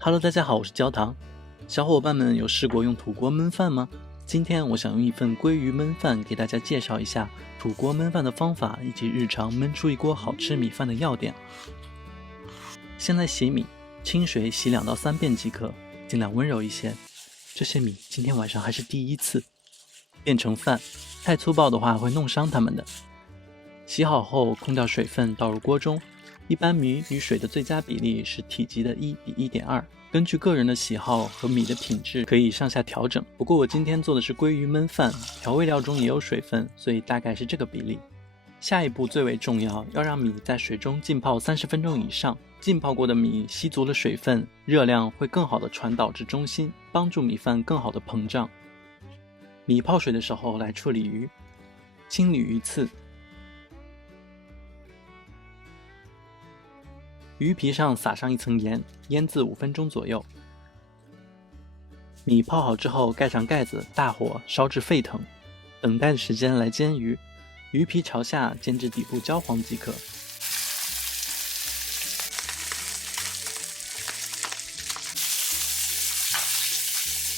Hello， 大家好，我是焦糖。小伙伴们有试过用土锅焖饭吗？今天我想用一份鲑鱼焖饭给大家介绍一下土锅焖饭的方法，以及日常焖出一锅好吃米饭的要点。先来洗米，清水洗2到3遍即可，尽量温柔一些。这些米今天晚上还是第一次变成饭，太粗暴的话会弄伤它们的。洗好后空掉水分，倒入锅中。一般米与水的最佳比例是体积的1比1.2，根据个人的喜好和米的品质可以上下调整。不过我今天做的是鲑鱼焖饭，调味料中也有水分，所以大概是这个比例。下一步最为重要，要让米在水中浸泡30分钟以上。浸泡过的米吸足了水分，热量会更好的传导至中心，帮助米饭更好的膨胀。米泡水的时候来处理鱼，清理鱼刺。鱼皮上撒上一层盐，腌制5分钟左右。米泡好之后盖上盖子，大火烧至沸腾，等待的时间来煎鱼。鱼皮朝下煎至底部焦黄即可。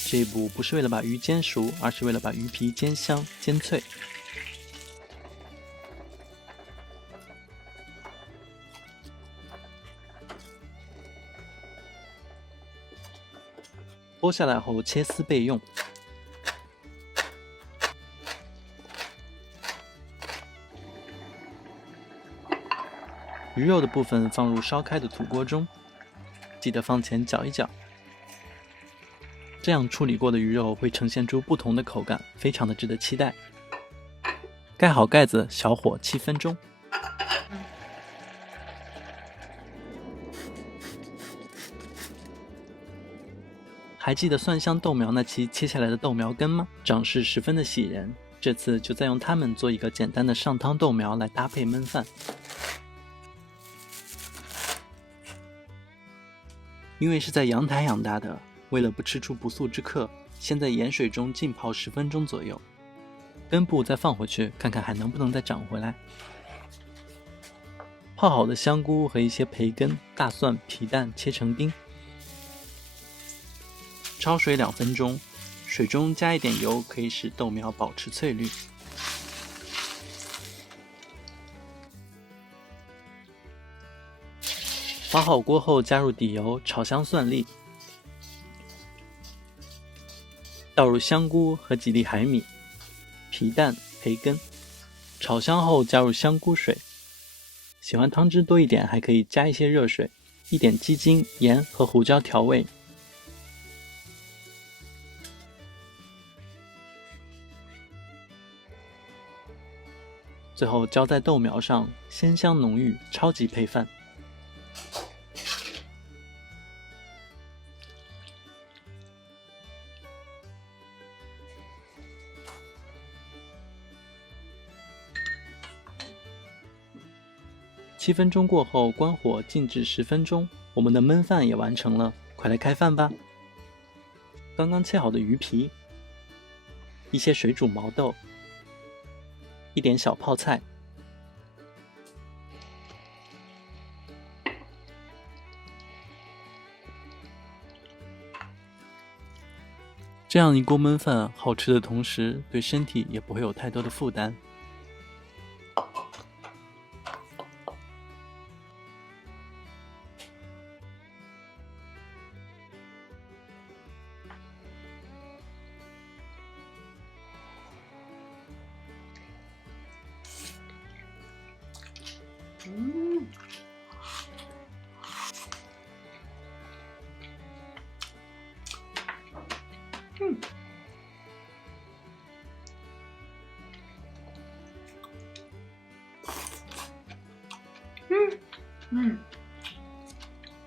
这一步不是为了把鱼煎熟，而是为了把鱼皮煎香、煎脆。剥下来后切丝备用。鱼肉的部分放入烧开的土锅中，记得放前搅一搅。这样处理过的鱼肉会呈现出不同的口感，非常的值得期待。盖好盖子，小火7分钟。还记得蒜香豆苗那期切下来的豆苗根吗？长势十分的喜人，这次就再用它们做一个简单的上汤豆苗来搭配焖饭。因为是在阳台养大的，为了不吃出不速之客，先在盐水中浸泡10分钟左右。根部再放回去，看看还能不能再长回来。泡好的香菇和一些培根、大蒜、皮蛋切成丁。焯水2分钟，水中加一点油，可以使豆苗保持翠绿。划好锅后，加入底油，炒香蒜粒，倒入香菇和几粒海米、皮蛋、培根，炒香后加入香菇水。喜欢汤汁多一点，还可以加一些热水，一点鸡精、盐和胡椒调味。最后浇在豆苗上，鲜香浓郁，超级配饭。7分钟过后，关火静置10分钟，我们的焖饭也完成了，快来开饭吧！刚刚切好的鱼皮，一些水煮毛豆，一点小泡菜，这样一锅焖饭，好吃的同时，对身体也不会有太多的负担。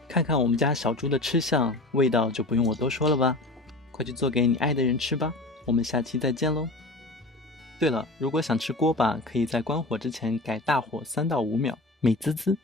看看我们家小猪的吃相，味道就不用我多说了吧？快去做给你爱的人吃吧！我们下期再见喽！对了，如果想吃锅巴，可以在关火之前改大火3到5秒，美滋滋。